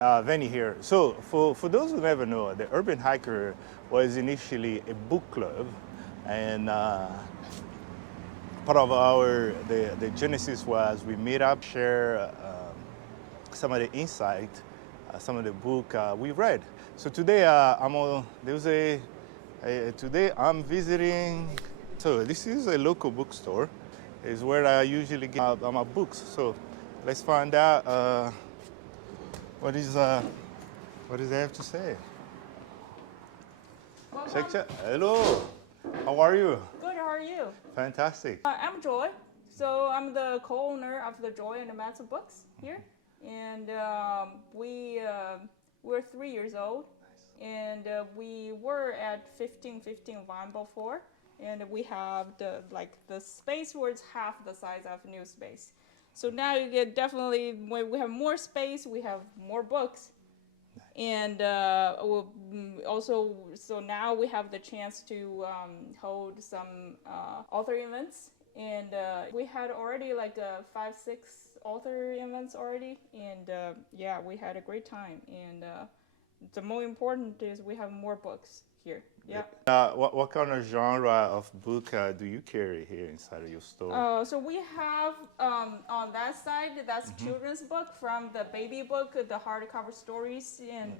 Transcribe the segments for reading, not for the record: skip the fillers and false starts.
Vinny here. So for those who never know, the Urban Hiker was initially a book club, and part of the genesis was we meet up, share some of the insight, some of the book we read. So today today I'm visiting. So this is a local bookstore. Is where I usually get my books. So let's find out what does they have to say. Welcome. Hello. How are you? Good, how are you? Fantastic. I'm Joy. So I'm the co-owner of the Joy and the Mats Books here. And we're 3 years old. And we were at 1515 Vine before. And we have the space where it's half the size of new space. So now you get definitely, when we have more space, we have more books. And also, so now we have the chance to hold some author events. And we had already like 5-6 author events already. And yeah, we had a great time. And the more important is we have more books here. Yeah. What kind of genre of book do you carry here inside of your store? So we have on that side, that's children's book, from the baby book, the hardcover stories, and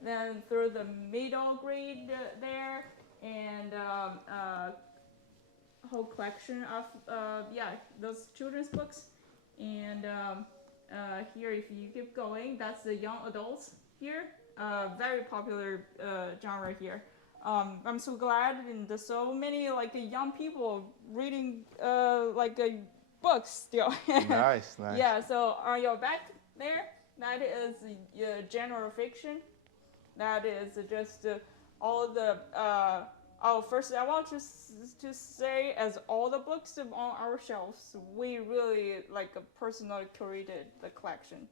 then through the middle grade there, and a whole collection of those children's books. And here, if you keep going, that's the young adults here. Very popular genre here. I'm so glad, and there's so many young people reading books still. Nice. Yeah. So on your back there, that is general fiction. That is just all the. First, I want to say, as all the books on our shelves, we really personally curated the collection.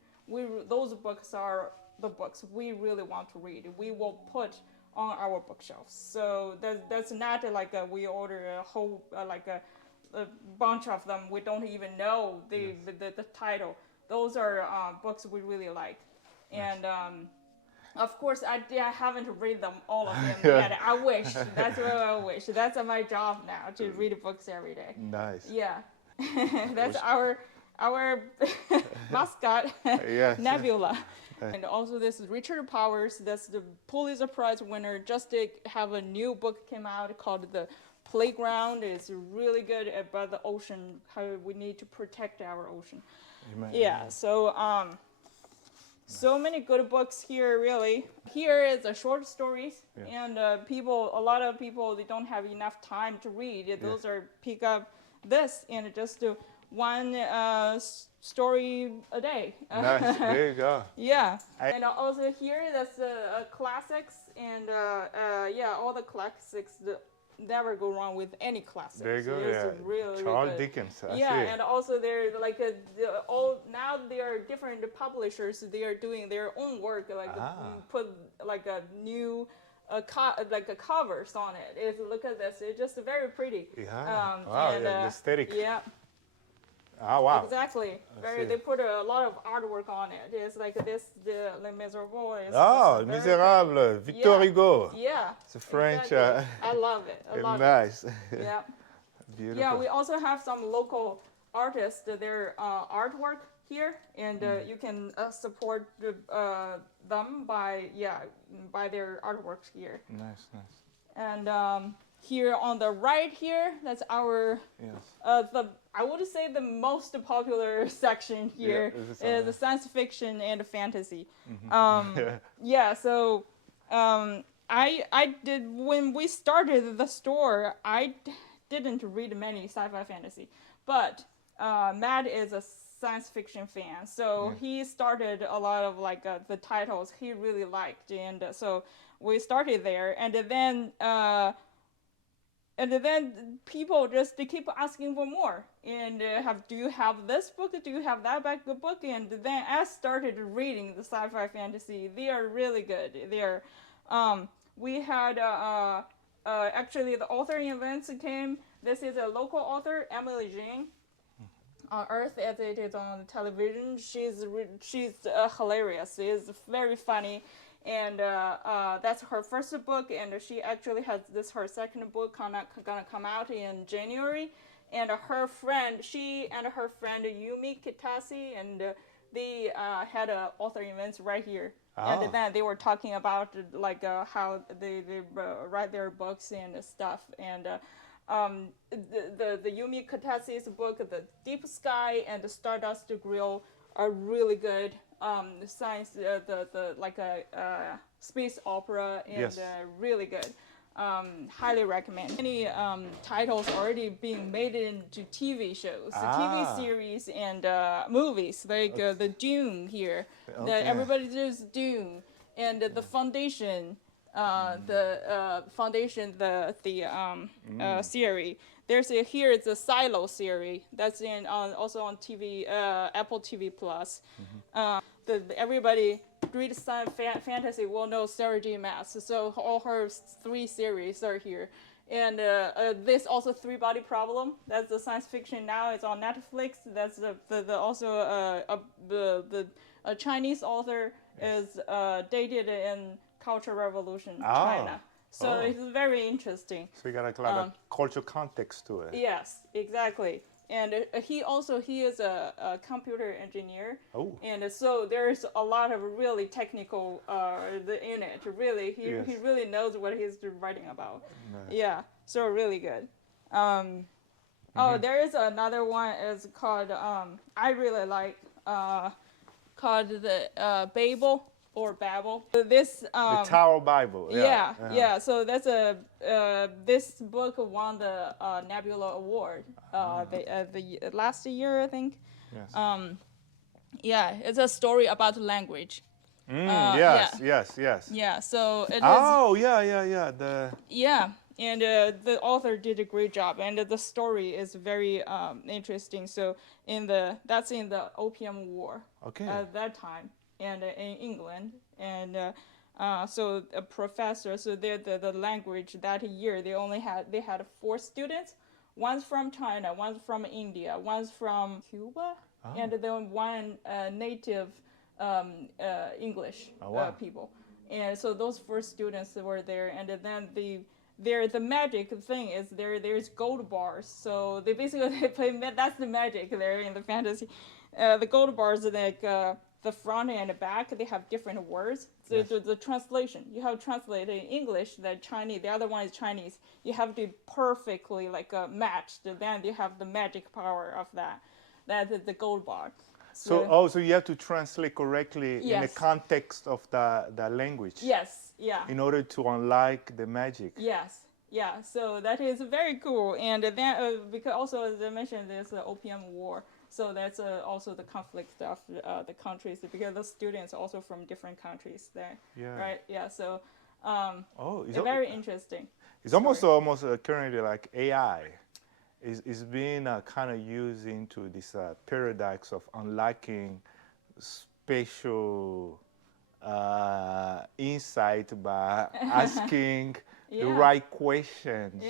Those books are the books we really want to read. We will put on our bookshelves. So that's not we order a whole a bunch of them. We don't even know the title. Those are books we really like. And of course, I haven't read them all of them yet. I wish. That's what I wish. That's my job now, to read books every day. Nice. Yeah. That's our mascot, Yes. Nebula. And also this Richard Powers, that's the Pulitzer Prize winner, just have a new book came out called The Playground. It's really good about the ocean, how we need to protect our ocean. Amen. Yeah, so so many good books here, really. Here is the short stories, and a lot of people, they don't have enough time to read. Those are pick up this and just one story a day. Nice. There you go. Yeah. And also here, that's classics, and all the classics never go wrong with any classics. There you go. It's really Charles good. Dickens. I Yeah, see. and also they're now they are different publishers. They are doing their own work, put a new covers on it. Look at this. It's just very pretty. Yeah. Wow. And, the aesthetic. Yeah. Oh, wow. Exactly. They put a lot of artwork on it. It's like this, the Les Miserables. Misérable, Victor Hugo. Yeah. It's a French. Exactly. I love it. I love nice. it. Yeah. Beautiful. Yeah, we also have some local artists, their artwork here, and you can support them by their artworks here. Nice. And here on the right here, that's our I would say the most popular section here is the science fiction and fantasy. So I did, when we started the store, I didn't read many sci-fi fantasy, but Matt is a science fiction fan, so he started a lot of the titles he really liked, and so we started there, and then people they keep asking for more. And do you have this book? Do you have that book? And then I started reading the sci-fi fantasy. They are really good. We had actually the author events came. This is a local author, Emily Jane. on Earth as it is on television. She's hilarious. She's very funny, and that's her first book. And she actually has her second book gonna come out in January. And she and her friend Yumi Kitase, and they had author events right here. Ah. And then they were talking about like how they write their books and stuff. And the Yumi Katase's book, The Deep Sky and the Stardust Grill, are really good. The science, the like a space opera, and Yes. really good. Highly recommend. Many titles already being made into TV shows, TV series, and movies, like the Dune here. Okay. Everybody does Dune, and the Foundation, series. Here it's a Silo series that's also on TV, Apple TV Plus. Everybody read fantasy will know Sarah J. Maas, so all her 3 series are here. And this also Three Body Problem. That's the science fiction now. It's on Netflix. That's a Chinese author is dated in Cultural Revolution China. So it's very interesting. So you got a lot of cultural context to it. Yes, exactly. And he is a computer engineer. Oh. And so there's a lot of really technical in it. Really, he really knows what he's writing about. Nice. Yeah, so really good. Oh, there is another one. It's called I really like called the Babel. Or Babel. This the Tower Bible. Yeah. So that's this book won the Nebula Award the last year, I think. Yes. It's a story about language. Yes. Yeah. So it is. Oh, yeah. Yeah. And the author did a great job, and the story is very interesting. So that's in the Opium War. Okay. At that time. And in England, and so a professor. So the language that year they had 4 students. One's from China, one's from India, one's from Cuba, and then one native English people. And so those 4 students were there, and then the magic thing is there's gold bars. So they basically play. That's the magic there in the fantasy. The gold bars are like. The front and the back, they have different words. So the translation, you have translated in English, the Chinese, the other one is Chinese. You have to perfectly matched. Then you have the magic power of that. That is the gold bar. So you have to translate correctly in the context of the language. Yes, yeah. In order to unlock the magic. Yes, yeah. So that is very cool. And then because also as I mentioned, there's the Opium War. So that's also the conflict of the countries, because the students are also from different countries there. Yeah. Right. Yeah. So it's very interesting. It's almost currently like AI is being kind of used into this paradox of unlocking spatial insight by asking the right questions.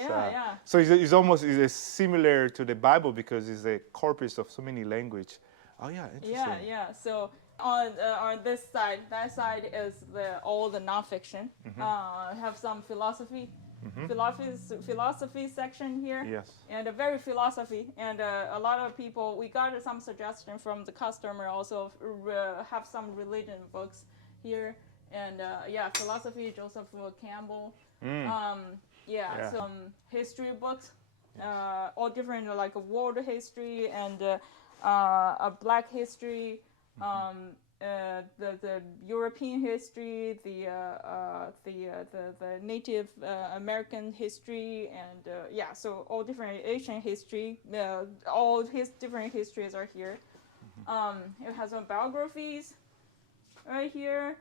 So it's almost similar to the Bible, because it's a corpus of so many language. Oh yeah, interesting. Yeah. So on this side, that side is all the nonfiction. Have some philosophy. Philosophy section here. Yes. And very philosophy, and a lot of people, we got some suggestion from the customer also have some religion books here, and philosophy, Joseph Campbell. Some history books, all different like world history and Black history, the European history, the Native American history, and so all different Asian history. All his different histories are here. It has some biographies right here.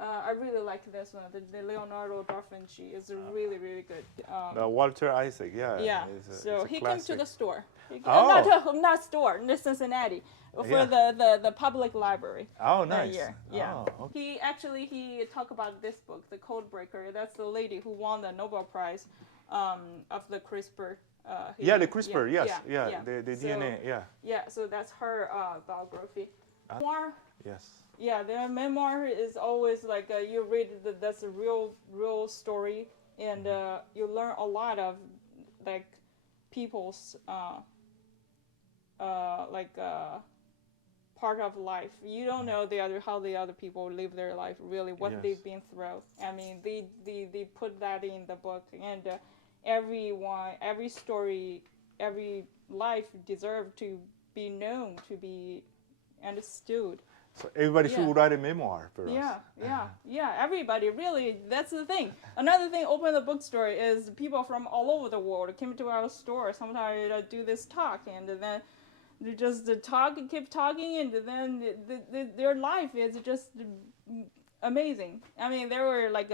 I really like this one. The Leonardo da Vinci is really, really good. Walter Isaac, Yeah. So he came to the store. Not store, in Cincinnati, for the public library. Oh, nice. Yeah. Oh, okay. He talked about this book, The Code Breaker. That's the lady who won the Nobel Prize of the CRISPR Yeah, the CRISPR, yes, yeah, yeah, the So, DNA, yeah. Yeah, so that's her biography. Memoir, Yes. yeah, the memoir is always like you read that's a real story, and you learn a lot of like people's like part of life. You don't know how the other people live their life, really what Yes. they've been through. I mean, they put that in the book, and every story, every life deserved to be known, to be understood. So everybody Yeah. should write a memoir for us. Yeah. Everybody, really, that's the thing. Another thing, open the bookstore is people from all over the world came to our store. Sometimes do this talk, and then they just talk and keep talking, and then their life is just amazing. I mean, there were like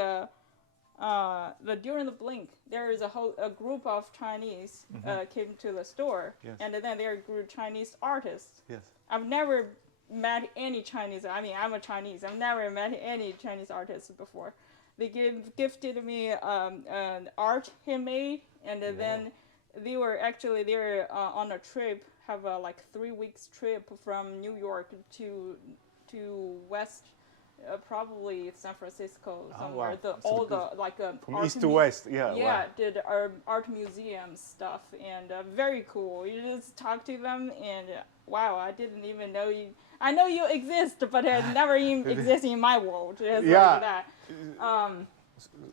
during the blink, there is a group of Chinese came to the store, Yes. and then there grew Chinese artists. Yes. I've never met any Chinese. I mean, I'm a Chinese. I've never met any Chinese artists before. They gifted me an art he made, and then they were on a trip, have a like 3 weeks trip from New York to West, probably San Francisco somewhere. wow. The all the like From art east to west, yeah. yeah, Wow. did art museum stuff, and very cool. You just talk to them, and wow, I didn't even know you. I know you exist, but it never even exists in my world. It's Yeah. like that.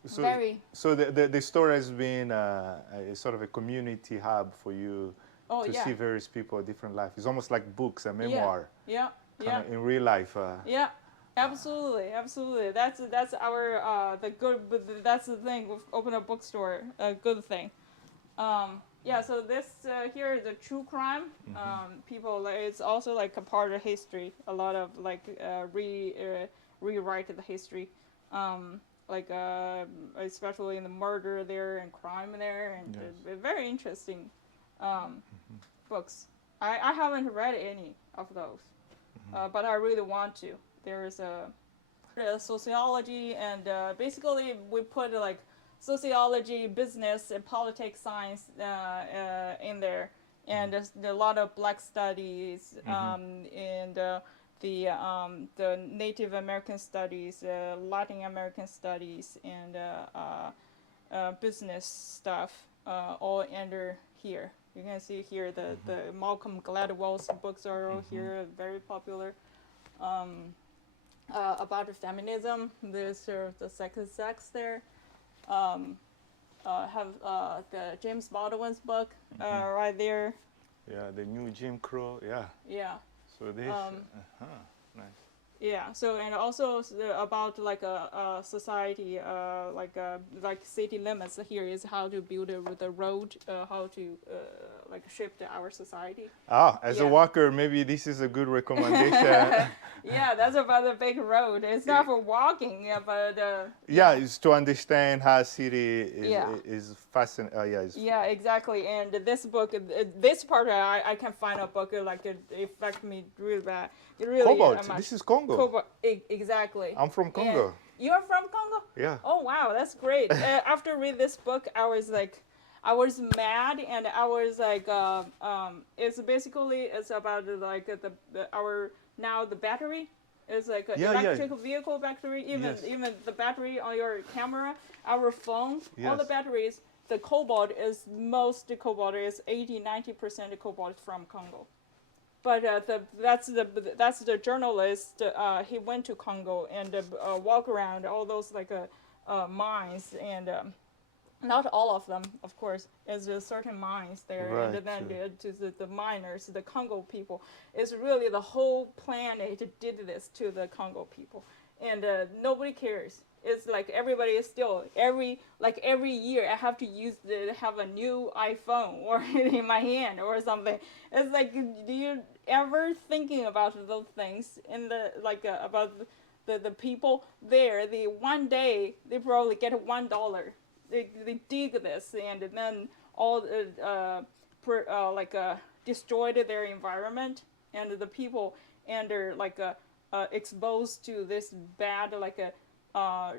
So, Very. so the store has been a sort of a community hub for you Oh to yeah. see various people, a different life. It's almost like books, a memoir, Yeah. kinda in real life. Yeah, absolutely. That's our the good. But that's the thing with open a bookstore. A good thing. Yeah. So this here is a true crime. People. It's also like a part of history. A lot of like rewrite the history. Like especially in the murder there and crime there, and very interesting books. I haven't read any of those. But I really want to. There's a sociology, and basically we put like sociology, business, and politics science in there, and there's a lot of black studies, and the Native American studies, Latin American studies, and business stuff, all under here. You can see here the Malcolm Gladwell's books are all here, very popular. About feminism, there's the second sex there. Have the James Baldwin's book right there. Yeah, the new Jim Crow. Yeah. Yeah. So this. Nice. Yeah. So, and also about like a society, like city limits here is how to build the road, how to like shift our society. As a walker, maybe this is a good recommendation. Yeah, that's about the big road. It's not for walking, but yeah, it's to understand how city is fascinating. Yeah, exactly. And this book, this part, I can find a book like it affected me really bad. It really Cobalt. This is Congo. Cobalt, exactly. I'm from Congo. And you're from Congo? Yeah. Oh wow, that's great. After read this book, I was mad, and I was like, it's basically about like the battery. It's like an electric vehicle battery. Even the battery on your camera, our phone, all the batteries. The cobalt is 80-90% cobalt from Congo. But that's the journalist. He went to Congo and walk around all those like mines, and not all of them, of course. There's certain mines there, right, and then to the miners, the Congo people. It's really the whole planet did this to the Congo people, and nobody cares. It's like everybody is still every year I have to have a new iPhone or in my hand or something. It's like, do you ever thinking about those things in the about the people there? One day they probably get $1. They dig this, and then all destroyed their environment, and the people and are exposed to this bad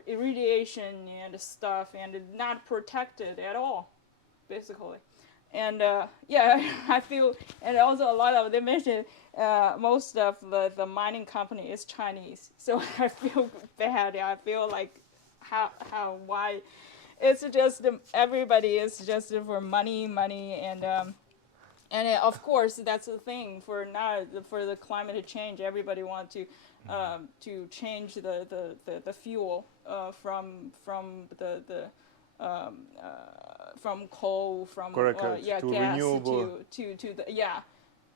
irradiation and stuff, and not protected at all, basically. And yeah, I feel, and also a lot of they mentioned most of the mining company is Chinese, so I feel bad. I feel like why it's just everybody is just for money, and of course that's the thing for now for the climate change. Everybody wants to change the fuel from from coal, from Correct. To gas renewable. to the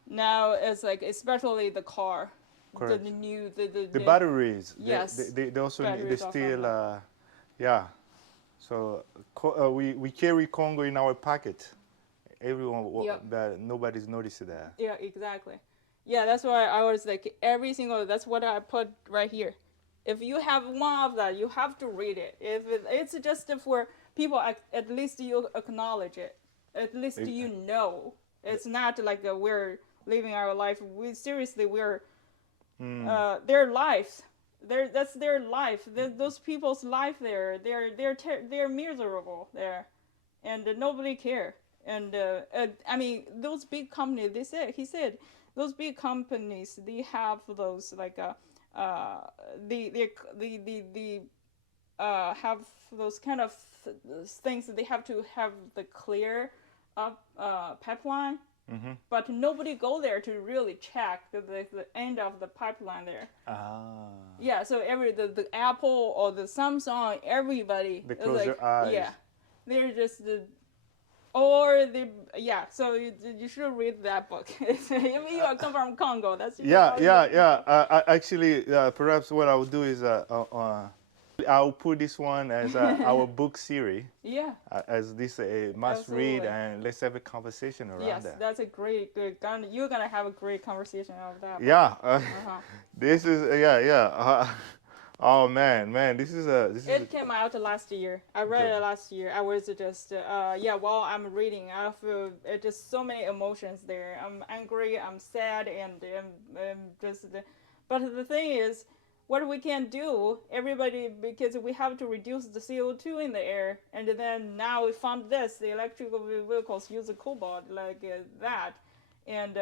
now it's like especially the car, Correct. the new The batteries. yes, They also they batteries are from still that. yeah. So we carry Congo in our pocket. Everyone, Yep. but nobody's noticed that. Yeah, exactly. Yeah, that's why I was like every single. That's what I put right here. If you have one of that, you have to read it. If it's just for people, at least you acknowledge it. At least It- you know. It's not like we're living our life. We seriously we're their lives. That's their life. Those people's life there. They're miserable there, and nobody care. And I mean, those big companies. He said those big companies. They have those like the have those kind of things that they have to have the clear up pipeline. But nobody go there to really check the end of the pipeline there. Ah. Yeah, so the Apple or the Samsung, everybody They is close like, their eyes. yeah, they're just or they yeah. So you should read that book. I mean, you come from Congo. That's Yeah. Actually, perhaps what I will do is I'll put this one as our book series, yeah. as this a must read, Absolutely. and let's have a conversation around Yes, that. that's a great good. You're gonna have a great conversation out of that. Yeah, Uh-huh. this is yeah. Oh man, this is It came out last year. I read it last year. I was just while I'm reading, I feel just so many emotions there. I'm angry, I'm sad, and just. But the thing is, what we can do, everybody, because we have to reduce the CO2 in the air, and then now we found this: the electrical vehicles use a cobalt like that, and.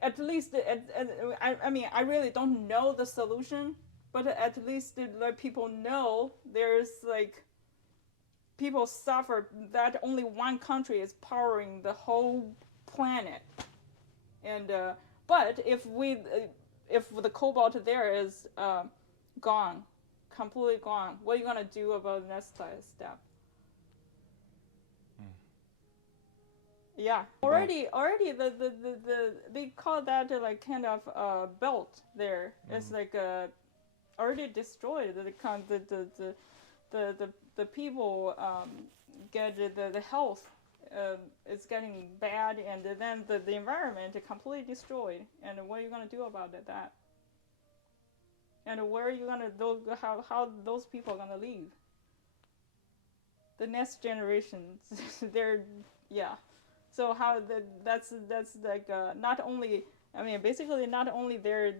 At least, I mean, I really don't know the solution, but at least let people know there's like people suffer that only one country is powering the whole planet, and but if the cobalt there is gone, completely gone, what are you gonna do about the next step? Yeah, already the they call that like kind of belt there. It's like already destroyed. The people get the health is getting bad, and then the environment is completely destroyed. And what are you gonna do about that? And where are you gonna how those people are gonna leave? The next generations, they're yeah. So how that's like not only I mean basically not only their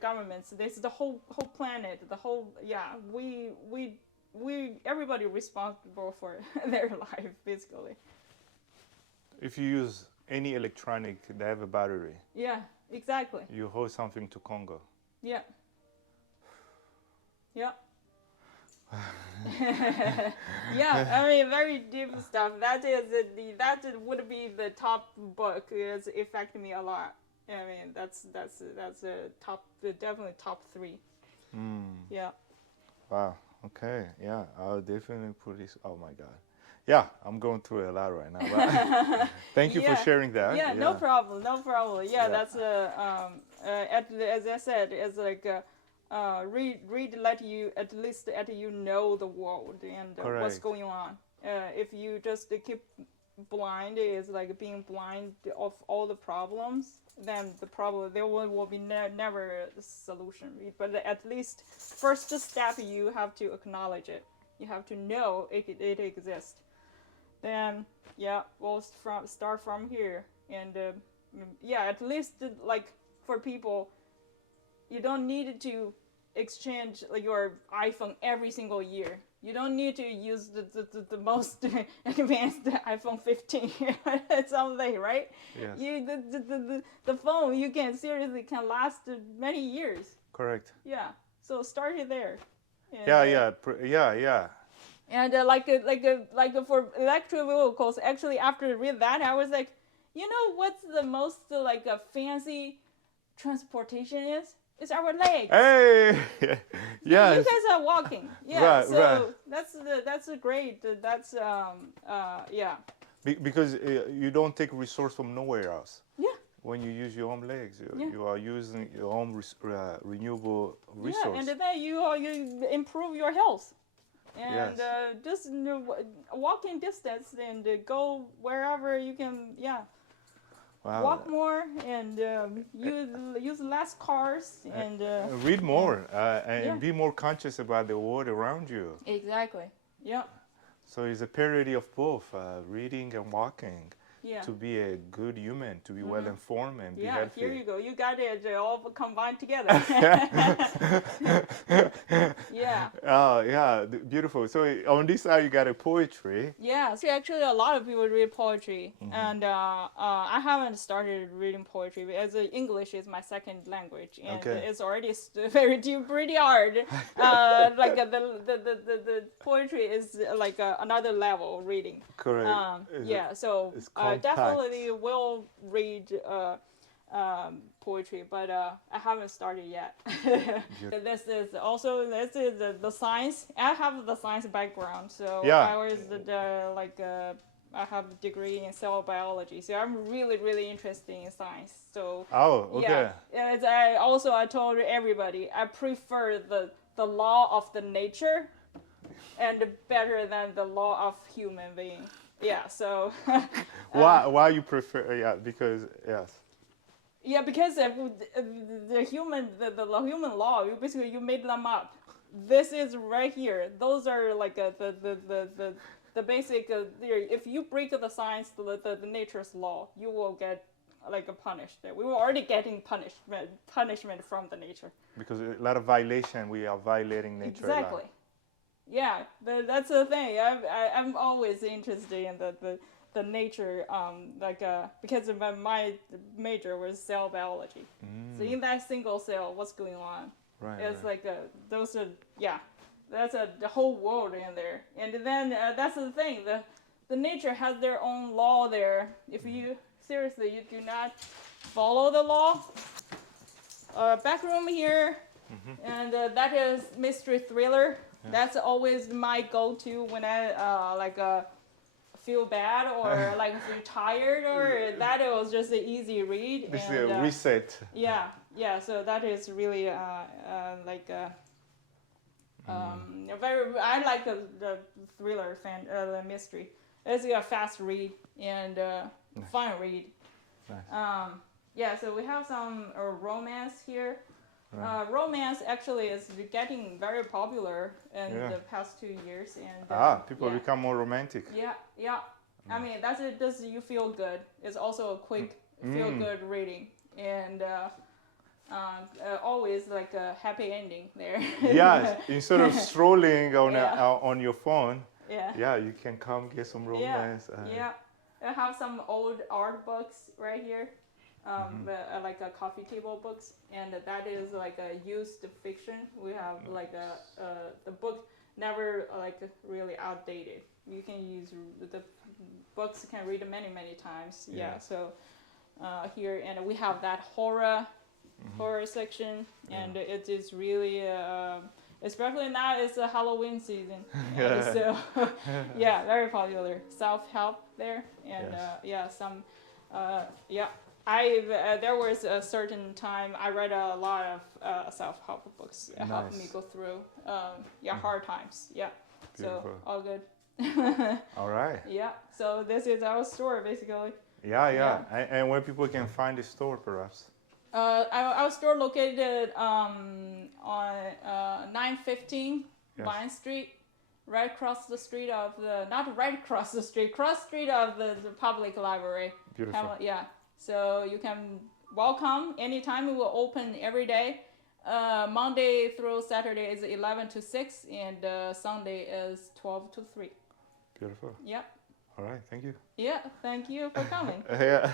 governments, this the whole planet, the whole yeah we everybody responsible for their life basically. if you use any electronic that have a battery, Yeah, exactly. you hold something to Congo. Yeah. Yeah. Yeah, I mean, very deep stuff. That would be the top book. It's affected me a lot. I mean, that's a top, definitely top 3. Yeah. Wow. Okay. Yeah, I'll definitely put this. Oh my God. Yeah, I'm going through a lot right now. But thank you for sharing that. Yeah, no problem, no problem. Yeah, Yeah. that's as I said, it's like read let you at least let you know the world and what's Correct. going on. If you just keep blind, is like being blind of all the problems, then the problem there will be never a solution. But at least first step, you have to acknowledge it. You have to know it exists. Then yeah, we'll start from here, and yeah, at least like for people, you don't need to exchange like your iPhone every single year. You don't need to use the most advanced iPhone 15 something, right? Yes. The phone you can seriously can last many years. Correct. Yeah. So start it there. And, Yeah. And for electric vehicles, actually after I read that, I was like, you know what's the most like a fancy transportation is? It's our legs. Hey, yes. You guys are walking. Yeah. Right, so right. that's a great. That's yeah. Because you don't take resource from nowhere else. Yeah. When you use your own legs, Yeah. you are using your own renewable resource. Yeah, and then you improve your health. And Yes. just walking distance and go wherever you can. Yeah. Wow. Walk more and use less cars and read more and Yeah. be more conscious about the world around you. Exactly. Yeah. So it's a parody of both reading and walking Yeah. to be a good human, to be well informed and be Yeah. healthy. Here you go. You got it all combined together. Yeah. Oh, yeah, beautiful. So on this side, you got a poetry. Yeah. So actually, a lot of people read poetry, and I haven't started reading poetry because English is my second language, and Okay. it's already pretty hard. Like the poetry is like another level reading. Correct. Yeah. So it's compact. definitely will read poetry, but I haven't started yet. This is the science. I have the science background, so Yeah. I was I have a degree in cell biology, so I'm really interested in science. So Oh, okay. yeah, and I told everybody I prefer the law of the nature, and better than the law of human being. Yeah, so Why you prefer? Yeah, because yes. yeah, because the human law, you made them up. This is right here. Those are like the basic theory. If you break the science, the nature's law, you will get like punished. We were already getting punishment from the nature. Because a lot of violation, we are violating nature. Exactly. Yeah, that's the thing. I'm always interested in the nature, because my major was cell biology. So in that single cell, what's going on? Right. It's like those are that's the whole world in there. And then that's the thing. The nature has their own law there. If you seriously you do not follow the law. Back room here, and that is mystery thriller. Yeah. That's always my go-to when I feel bad or like feel tired, or that it was just an easy read. This is a reset. Yeah. So that is really very. I like the thriller the mystery. It's a fast read and fun read. Nice. Yeah. So we have some romance here. Right. Romance actually is getting very popular in the past 2 years, and people become more romantic. Yeah. I mean, does you feel good? It's also a quick feel good reading, and always like a happy ending there. Yes, instead of strolling on your phone. Yeah, you can come get some romance. Yeah. I have some old art books right here. Like a coffee table books, and that is like a used fiction. We have like the book never like really outdated. You can use the books can read many times. Yeah. So here, and we have that horror section, and it is really especially now it's a Halloween season. So very popular. Self-help there, and some there was a certain time I read a lot of self-help books. It helped me go through hard times. Yeah. Beautiful. So all good. All right. Yeah. So this is our store basically. Yeah. And where people can find the store, perhaps. Our store located on 915 Vine Street, right across the street of cross street of the public library. Beautiful. So you can welcome anytime. We will open every day. Monday through Saturday is 11 to 6, and Sunday is 12 to 3. Beautiful. Yep. All right, thank you. Yeah, thank you for coming. Yeah.